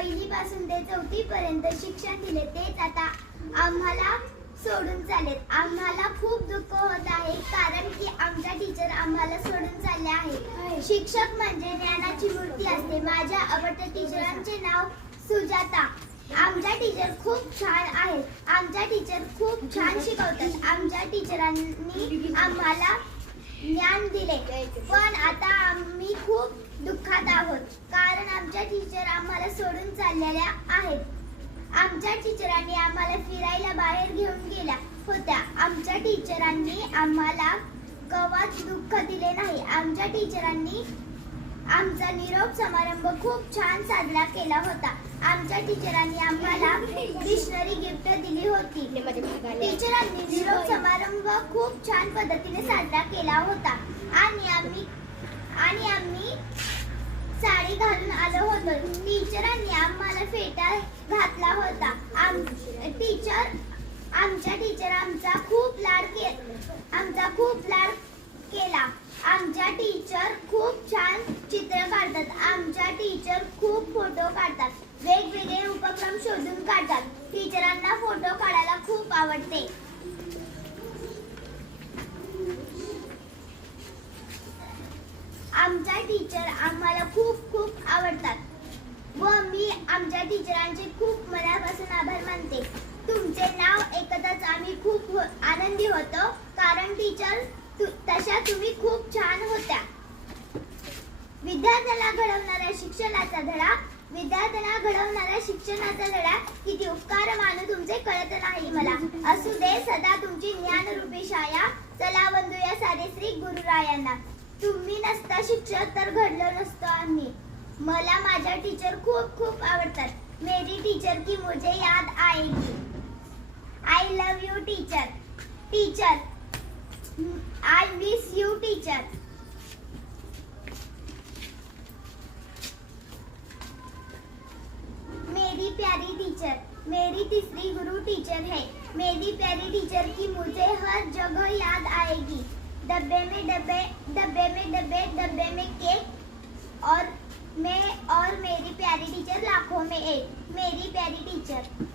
पहिलीपासून ते चौथी पर्यंत शिक्षण दिले तेच आता आम्हाला सोडून चालेत आम्हाला खूप दुःख होत आहे कारण की आमच्या टीचर आम्हाला सोडून चालले आहे. शिक्षक म्हणजे ज्ञानाची मूर्ती असते. माझ्या आवडत्या टीचरांचे नाव सुजाता. आमच्या टीचर खूप छान आहेत आमच्या टीचर खूप छान शिकवतात. आमच्या टीचरांनी आम्हाला ज्ञान दिले पण आता आम्ही खूप दुःखात आहोत कारण आमच्या टीचर आम्हाला सोडून चाललेल्या आहेत. आमच्या टीचरांनी आम्हाला फिरायला बाहेर घेऊन गेल्या होत्या. आमच्या टीचरांनी आम्हाला कवाच दुःख दिले नाही. आमच्या टीचरांनी आमचा निरोप समारंभ खूप छान साजरा केला होता. आमच्या टीचरांनी आम्हाला डिक्शनरी गिफ्ट दिली होती. टीचरांनी निरोप समारंभ खूप छान पद्धतीने साजरा केला होता. आणि आम्ही आणि आम्ही साडी आलो होतो. टीचरांनी आम्हाला फेटा घातला होता. आम टीचर आमच्या टीचर आमचा खूप लाड के आमचा खूप लाड केला. आमच्या टीचर खूप छान चित्र काढतात. आमच्या टीचर खूप फोटो काढतात. वेगवेगळे उपक्रम शोधून काढतात. टीचरांना फोटो काढायला खूप आवडते. टीचर आम्हाला खूप खूप आवडतात. व मी आमच्या टीचरांचे खूप मनापासून आभार मानते. तुमचे नाव ऐकतच आम्ही खूप हो- आनंदी होतो. कारण टीचर तु- तशा तुम्ही खूप छान होत्या. विद्यार्थ्याला घडवणाऱ्या शिक्षणाचा धडा विद्यार्थ्यांना घडवणाऱ्या शिक्षणाचा धडा किती उपकार मानू तुमचे कळत नाही मला. असू दे सदा तुमची ज्ञानरूपी छाया चला बंधू या सारे श्री गुरुरायांना. तुम्ही नसता शिक्षक तर घडलो नसतो आम्ही. मला माझ्या टीचर खूप खूप आवडतात. मेरी टीचर की मुझे याद आएगी. I love you teacher teacher I miss you teacher मेरी प्यारी टीचर मेरी तीसरी गुरु टीचर है. मेरी प्यारी टीचर की मुझे हर जगह याद आएगी. डब्बे में डब्बे डब्बे में डब्बे डब्बे में केक और मैं और मेरी प्यारी टीचर लाखों में एक मेरी प्यारी टीचर।